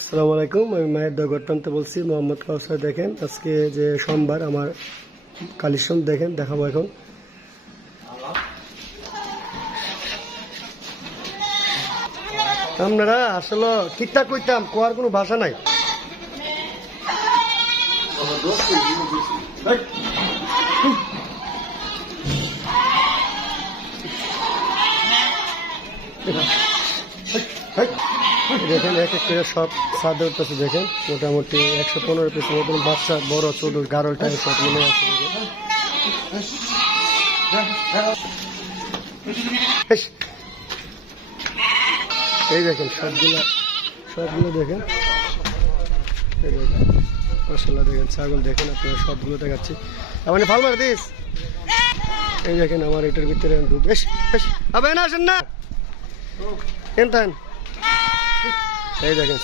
আসসালামু আলাইকুম, আমি মায়ের দগরটানতে বলছি। মোহাম্মদ কাউসার। দেখেন আজকে যে সোমবার, আমার কালেকশন দেখেন, দেখাবো এখন। আপনারা আসলে ঠিকঠাক কইতাম, কোয়ার কোনো ভাষা নাই। দেখেন এক এক করে সব চাদর উঠতেছে। দেখেন মোটামুটি 115 পিসের মতন বাচ্চা, বড় ছোট গারল টাইপ সব মিলে আছে। এই দেখেন সবগুলো দেখেন, এই দেখেন মাশাআল্লাহ। দেখেন ছাগল দেখেন, আপনারা সবগুলো দেখাচ্ছি। আপনি ফাল মার দিস। এই দেখেন আমার এটার ভিতরে বেশ বেশ আবে না আসেন না, এই দেখেন